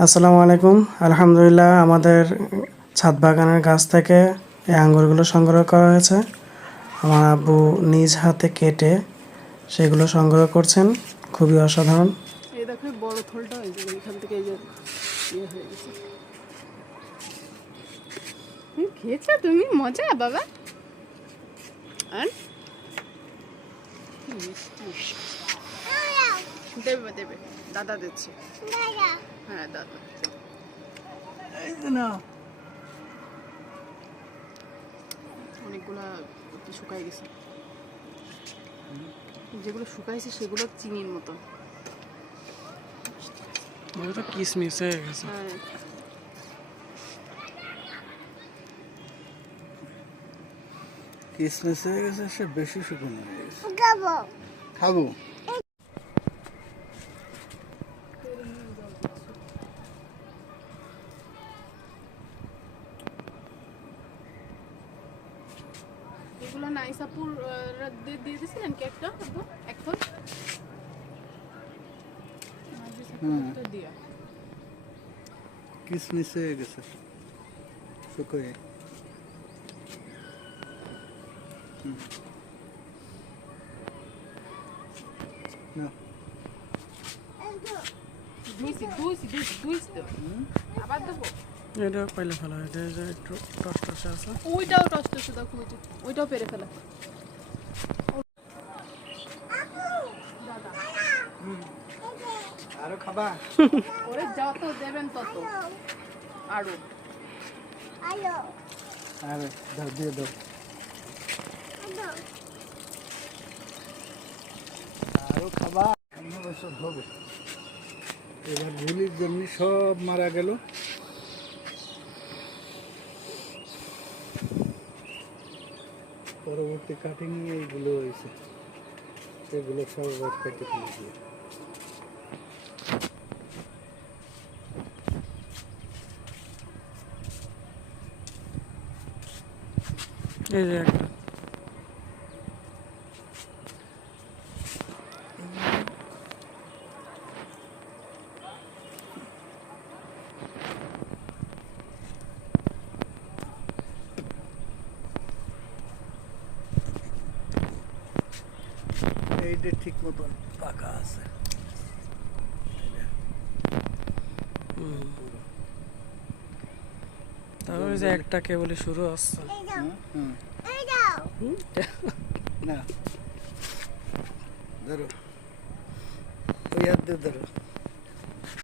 আসসালামু আলাইকুম। আলহামদুলিল্লাহ, আমাদের ছাদ বাগানের গাছ থেকে এই আঙ্গুরগুলো সংগ্রহ করা হয়েছে। আমার আব্বু নিজ হাতে কেটে সেগুলো সংগ্রহ করছেন। খুবই অসাধারণ। এই দেখো বড় থলটা হয়েছে এখান থেকে এই যে ইয়ে হয়ে গেছে। খেয়েছো তুমি? মজা বাবা। আর দেবে দেবে, দাদা দিচ্ছে। হ্যাঁ দাদা। অনেকগুলা শুকাই গেছে, যেগুলো শুকাইছে সেগুলো চিনির মতো। কিসমিস হয়ে গেছে। হ্যাঁ কিসমিস হয়ে গেছে, সে বেশি শুকনো হয়ে গেছে। খাবো এগুলো নাইসাপুর দিয়ে দিয়েছিলেন কেকটা এখন দিয়া কিসমিস হয়ে গেছে শুকিয়ে। না আবার দেবো। এটা পাইলে ফেলা হয়, এটা যে একটু টস টসে আছে। ওইটাও টস্ট শুধু ওইটাও পেরে ফেলা। আরো খাবা? ওরে যত দেবেন তত আরো। আরে দাও, দিয়ে দাও। আরো খাবা? বছর হবে। এবার ঝুলির জন্য সব মারা গেল। পরবর্তী কাটিং এইগুলো হয়েছে, সেগুলো সব আবার কেটে ফেলে দিয়ে। এই যে একটা এইটা ঠিক মতন পাকা আছে। তারপরে যে একটা কেবলই শুরু হচ্ছে। না ধরো, ওই হাত দিয়ে ধরো।